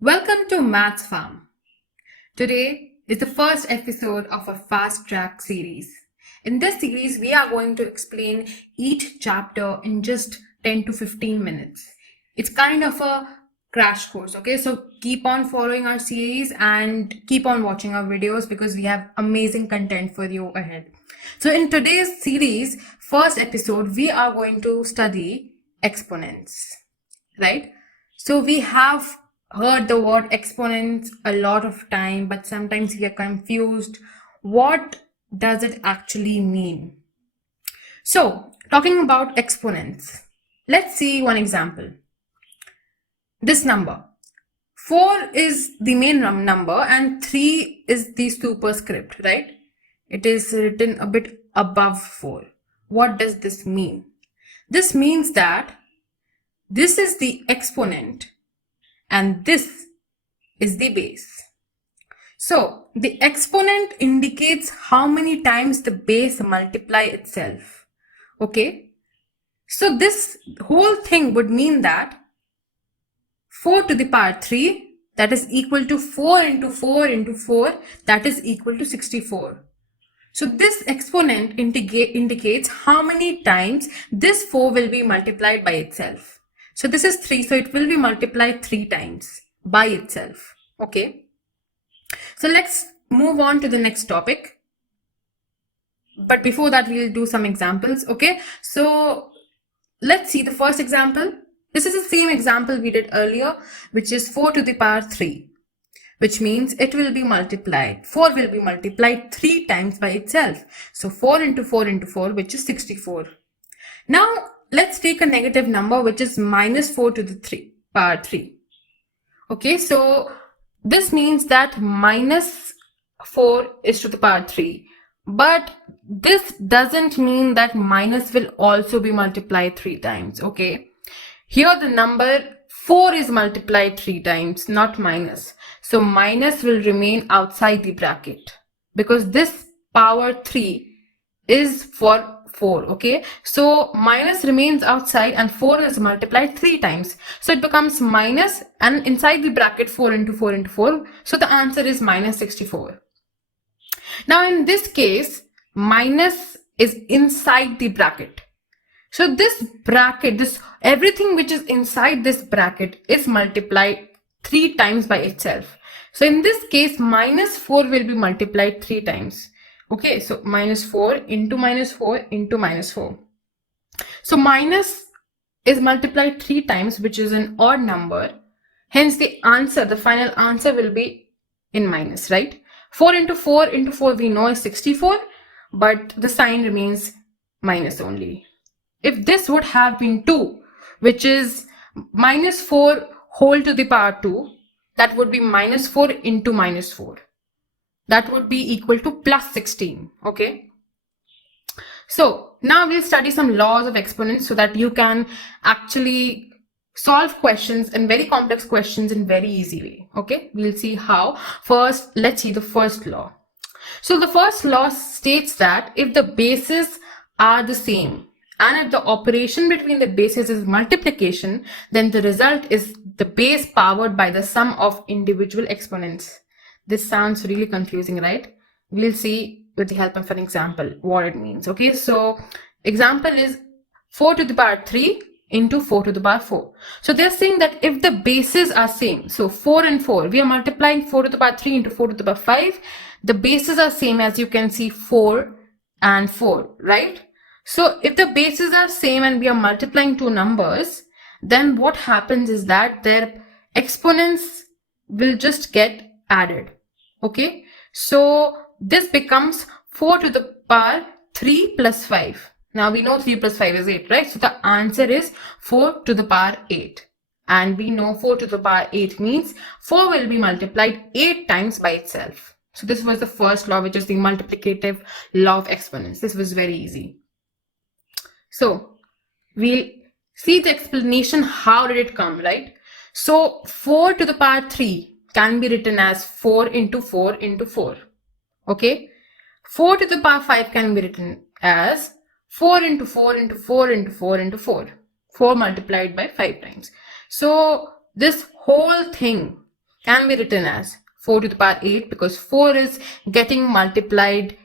Welcome to Maths Farm. Today is the first episode of a fast track series. In this series, we are going to explain each chapter in just 10 to 15 minutes. It's kind of a crash course, okay? So keep on following our series and keep on watching our videos because we have amazing content for you ahead. So in today's series, first episode, we are going to study exponents, right? So we have heard the word exponents a lot of time, but sometimes we are confused. What does it actually mean? So talking about exponents, let's see one example. This number 4 is the main number and 3 is the superscript, right? It is written a bit above 4. What does this mean? This means that this is the exponent and this is the base. So the exponent indicates how many times the base multiply itself. Okay. So this whole thing would mean that 4 to the power 3, that is equal to 4 into 4 into 4, that is equal to 64. So this exponent indicates how many times this 4 will be multiplied by itself. So this is 3, so it will be multiplied 3 times by itself. Okay. So let's move on to the next topic. But before that, we'll do some examples. Okay. So let's see the first example. This is the same example we did earlier, which is 4 to the power 3, which means it will be multiplied. 4 will be multiplied 3 times by itself. So 4 into 4 into 4, which is 64. Now, let's take a negative number, which is minus 4 to the power 3. Okay, so this means that minus 4 is to the power 3. But this doesn't mean that minus will also be multiplied 3 times. Okay, here the number 4 is multiplied 3 times, not minus. So minus will remain outside the bracket because this power 3 is for 4. Okay, so minus remains outside and 4 is multiplied 3 times. So it becomes minus and inside the bracket 4 into 4 into 4. So the answer is minus 64. Now in this case, minus is inside the bracket. So this bracket, everything which is inside this bracket is multiplied 3 times by itself. So in this case, minus 4 will be multiplied 3 times. Okay, so minus 4 into minus 4 into minus 4. So minus is multiplied 3 times, which is an odd number. Hence the answer, the final answer will be in minus, right? 4 into 4 into 4 we know is 64, but the sign remains minus only. If this would have been 2, which is minus 4 whole to the power 2, that would be minus 4 into minus 4. That would be equal to plus 16. Okay. So now we'll study some laws of exponents so that you can actually solve questions and very complex questions in very easy way. Okay, we'll see how. First, let's see the first law. So the first law states that if the bases are the same and if the operation between the bases is multiplication, then the result is the base powered by the sum of individual exponents. This sounds really confusing, right? We'll see with the help of an example what it means. Okay, so example is 4 to the power 3 into 4 to the power 4. So they're saying that if the bases are same, so 4 and 4, we are multiplying 4 to the power 3 into 4 to the power 5. The bases are same, as you can see, 4 and 4, right? So if the bases are same and we are multiplying two numbers, then what happens is that their exponents will just get added. Okay, so this becomes 4 to the power 3 plus 5. Now we know 3 plus 5 is 8, right? So the answer is 4 to the power 8. And we know 4 to the power 8 means 4 will be multiplied 8 times by itself. So this was the first law, which is the multiplicative law of exponents. This was very easy. So we'll see the explanation. How did it come, right? So 4 to the power 3 can be written as 4 into 4 into 4. Okay, 4 to the power 5 can be written as 4 into 4 into 4 into 4 into 4. 4 multiplied by 5 times. So this whole thing can be written as 4 to the power 8 because 4 is getting multiplied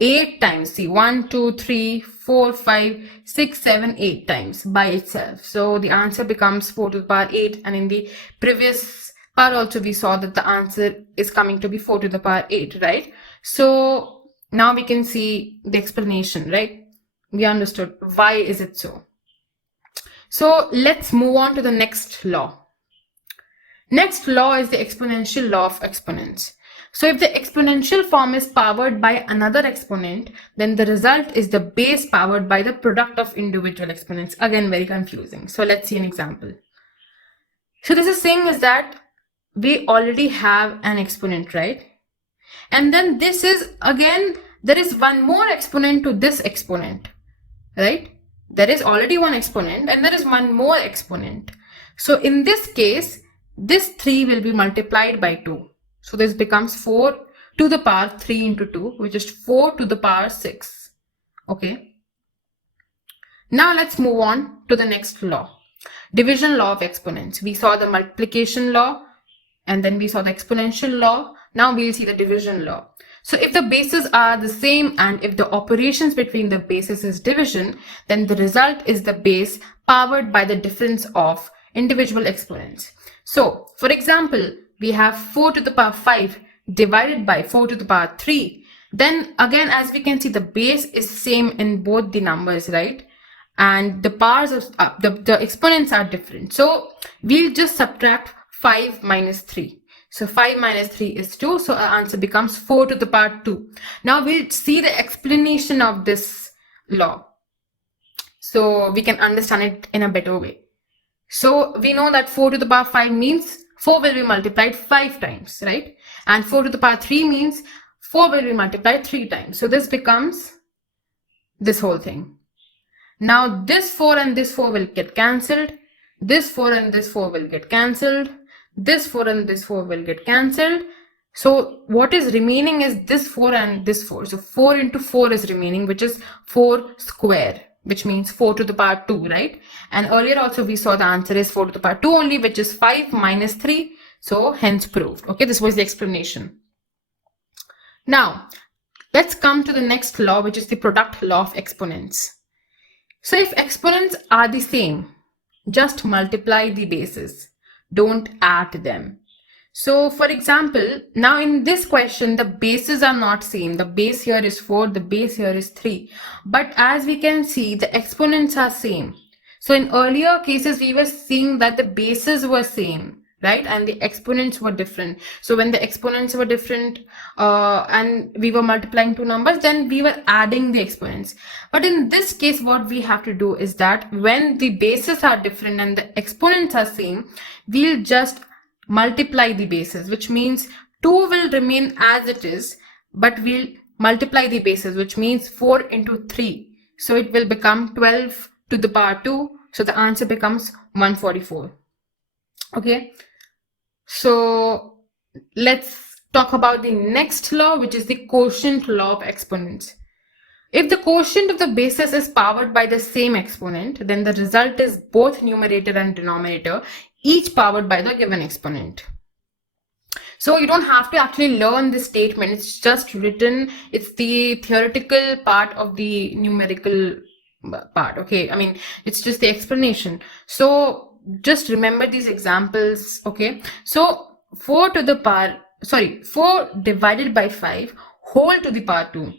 8 times. See, 1, 2, 3, 4, 5, 6, 7, 8 times by itself. So the answer becomes 4 to the power 8. And in the previous part also we saw that the answer is coming to be 4 to the power 8, right? So now we can see the explanation, right? We understood why is it so. So let's move on to the next law. Next law is the exponential law of exponents. So if the exponential form is powered by another exponent, then the result is the base powered by the product of individual exponents. Again, very confusing. So let's see an example. So this is saying is that we already have an exponent, right? And then this is, again, there is one more exponent to this exponent, right? There is already one exponent and there is one more exponent. So in this case, this 3 will be multiplied by 2. So this becomes 4 to the power 3 into 2, which is 4 to the power 6. Okay. Now let's move on to the next law. Division law of exponents. We saw the multiplication law and then we saw the exponential law. Now we'll see the division law. So if the bases are the same and if the operations between the bases is division, then the result is the base powered by the difference of individual exponents. So for example, we have 4 to the power 5 divided by 4 to the power 3. Then again, as we can see, the base is same in both the numbers, right? And the powers of the exponents are different. So we'll just subtract 5 minus 3. So 5 minus 3 is 2. So our answer becomes 4 to the power 2. Now we'll see the explanation of this law, so we can understand it in a better way. So we know that 4 to the power 5 means 4 will be multiplied 5 times, right? And 4 to the power 3 means 4 will be multiplied 3 times. So this becomes this whole thing. Now this 4 and this 4 will get cancelled. This 4 and this 4 will get cancelled. This 4 and this 4 will get cancelled. So what is remaining is this 4 and this 4. So 4 into 4 is remaining, which is 4 square, which means 4 to the power 2, right? And earlier also we saw the answer is 4 to the power 2 only, which is 5 minus 3. So hence proved. Okay, this was the explanation. Now let's come to the next law, which is the product law of exponents. So if exponents are the same, just multiply the bases. Don't add them. So for example, now in this question, the bases are not same. The base here is 4, the base here is 3. But as we can see, the exponents are same. So in earlier cases, we were seeing that the bases were same, right? And the exponents were different. So when the exponents were different and we were multiplying two numbers, then we were adding the exponents. But in this case, what we have to do is that when the bases are different and the exponents are same, we'll just multiply the bases, which means 2 will remain as it is, but we'll multiply the bases, which means 4 into 3. So it will become 12 to the power 2. So the answer becomes 144. Okay. So let's talk about the next law, which is the quotient law of exponents. If the quotient of the bases is powered by the same exponent, then the result is both numerator and denominator, each powered by the given exponent. So you don't have to actually learn this statement. It's just written. It's the theoretical part of the numerical part. Okay. I mean, it's just the explanation. So just remember these examples. Okay. So 4 divided by 5 whole to the power 2.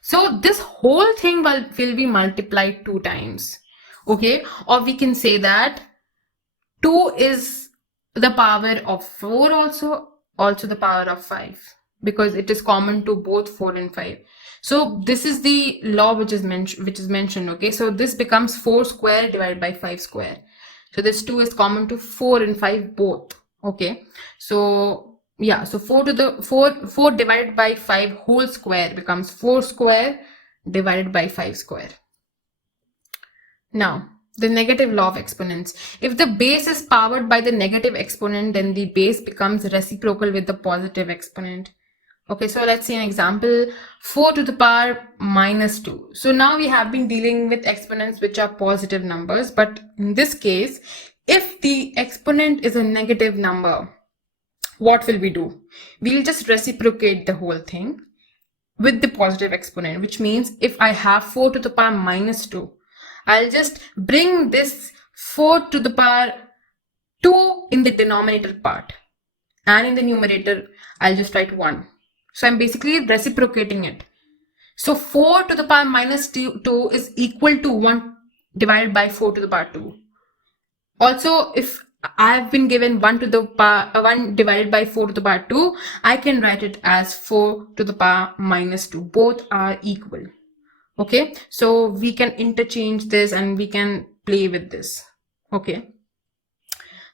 So this whole thing will be multiplied 2 times. Okay. Or we can say that 2 is the power of 4 also the power of 5, because it is common to both 4 and 5. So this is the law which is mentioned. Okay, so this becomes 4 square divided by 5 square. So this 2 is common to 4 and 5 both. Okay, so yeah, so 4 divided by 5 whole square becomes 4 square divided by 5 square. Now the negative law of exponents. If the base is powered by the negative exponent, then the base becomes reciprocal with the positive exponent. Okay, so let's see an example, 4 to the power minus 2. So now we have been dealing with exponents which are positive numbers, but in this case, if the exponent is a negative number, what will we do? We'll just reciprocate the whole thing with the positive exponent, which means if I have 4 to the power minus 2, I'll just bring this 4 to the power 2 in the denominator part, and in the numerator, I'll just write 1. So I'm basically reciprocating it. So 4 to the power minus 2 is equal to 1 divided by 4 to the power 2. Also, if I've been given 1 to the power 1 divided by 4 to the power 2, I can write it as 4 to the power minus 2. Both are equal. Okay, so we can interchange this and we can play with this. Okay,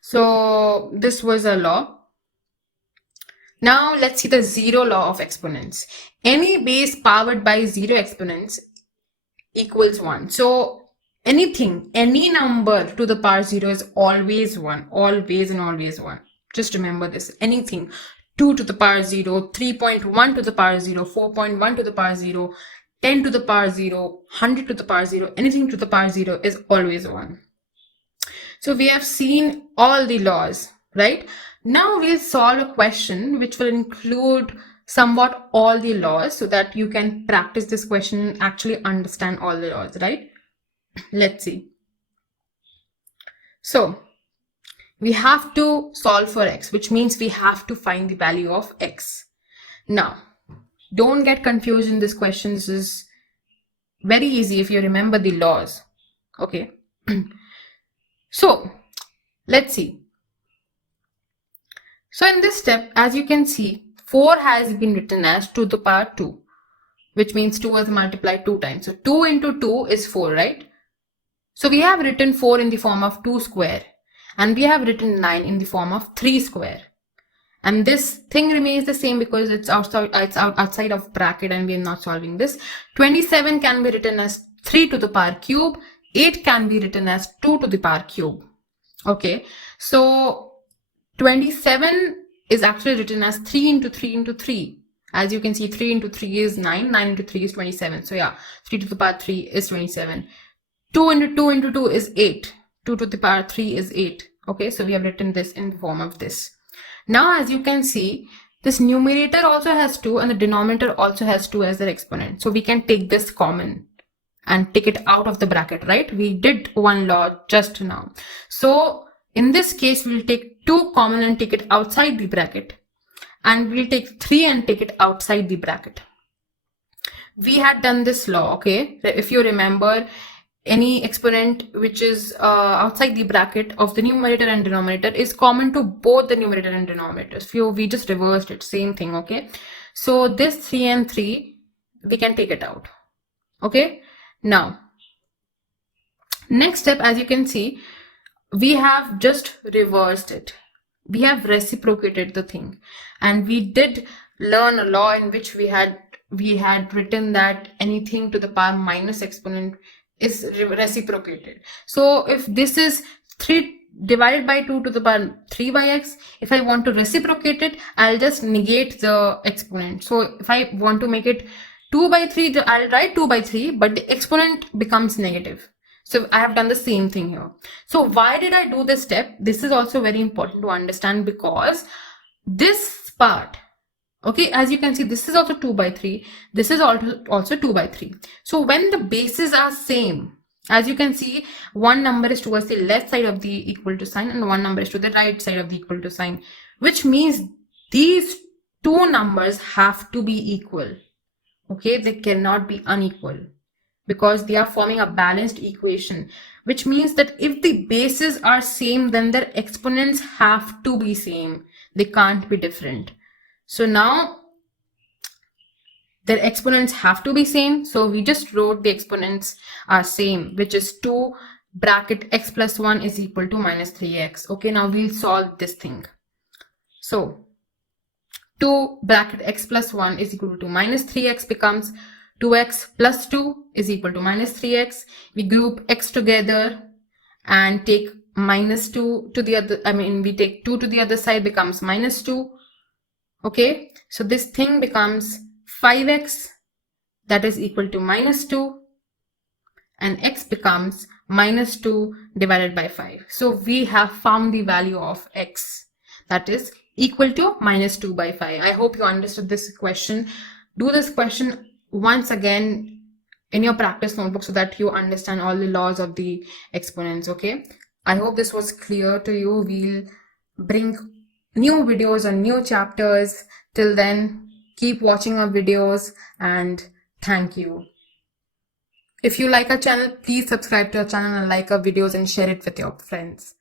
so this was a law. Now let's see the zero law of exponents. Any base powered by zero exponents equals 1. So anything, any number to the power 0 is always 1. Always and always 1. Just remember this. Anything 2 to the power 0, 3.1 to the power 0, 4.1 to the power 0, 10 to the power 0, 100 to the power 0, anything to the power 0 is always 1. So we have seen all the laws, right? Now we'll solve a question which will include somewhat all the laws so that you can practice this question and actually understand all the laws, right? Let's see. So we have to solve for x, which means we have to find the value of x. Now, don't get confused in this question. This is very easy if you remember the laws. Okay. So let's see. So in this step, as you can see, 4 has been written as 2 to the power 2, which means 2 was multiplied 2 times. So 2 into 2 is 4, right? So we have written 4 in the form of 2 square, and we have written 9 in the form of 3 square. And this thing remains the same because it's outside of bracket and we are not solving this. 27 can be written as 3 to the power cube. 8 can be written as 2 to the power cube. Okay, so 27 is actually written as 3 into 3 into 3. As you can see, 3 into 3 is 9, 9 into 3 is 27. So yeah, 3 to the power 3 is 27. 2 into 2 into 2 is 8. 2 to the power 3 is 8. Okay, so we have written this in the form of this. Now, as you can see, this numerator also has 2 and the denominator also has 2 as their exponent. So we can take this common and take it out of the bracket, right? We did one law just now. So in this case, we'll take 2 common and take it outside the bracket. And we'll take 3 and take it outside the bracket. We had done this law, okay? If you remember, any exponent which is outside the bracket of the numerator and denominator is common to both the numerator and denominator. So we just reversed it, same thing, okay? So this 3 and 3, we can take it out, okay? Now, next step, as you can see, we have just reversed it. We have reciprocated the thing, and we did learn a law in which we had written that anything to the power minus exponent is reciprocated. So if this is 3 divided by 2 to the power 3 by x, if I want to reciprocate it, I'll just negate the exponent. So if I want to make it 2 by 3, I'll write 2 by 3, but the exponent becomes negative. So I have done the same thing here. So why did I do this step? This is also very important to understand because this part, okay, as you can see, this is also 2 by 3. This is also 2 by 3. So when the bases are same, as you can see, one number is towards the left side of the equal to sign and one number is to the right side of the equal to sign, which means these two numbers have to be equal. Okay, they cannot be unequal because they are forming a balanced equation, which means that if the bases are same, then their exponents have to be same. They can't be different. So now their exponents have to be same. So we just wrote the exponents are same, which is 2 bracket x plus 1 is equal to minus 3x. Okay, now we'll solve this thing. So 2 bracket x plus 1 is equal to minus 3x becomes 2x plus 2 is equal to minus 3x. We group x together and take minus 2 to the other, we take 2 to the other side becomes minus 2. Okay, so this thing becomes 5x, that is equal to minus 2, and x becomes minus 2 divided by 5. So we have found the value of x, that is equal to minus 2 by 5. I hope you understood this question. Do this question once again in your practice notebook so that you understand all the laws of the exponents. Okay, I hope this was clear to you. We'll bring new videos on new chapters. Till then, keep watching our videos, and thank you. If you like our channel, please subscribe to our channel and like our videos and share it with your friends.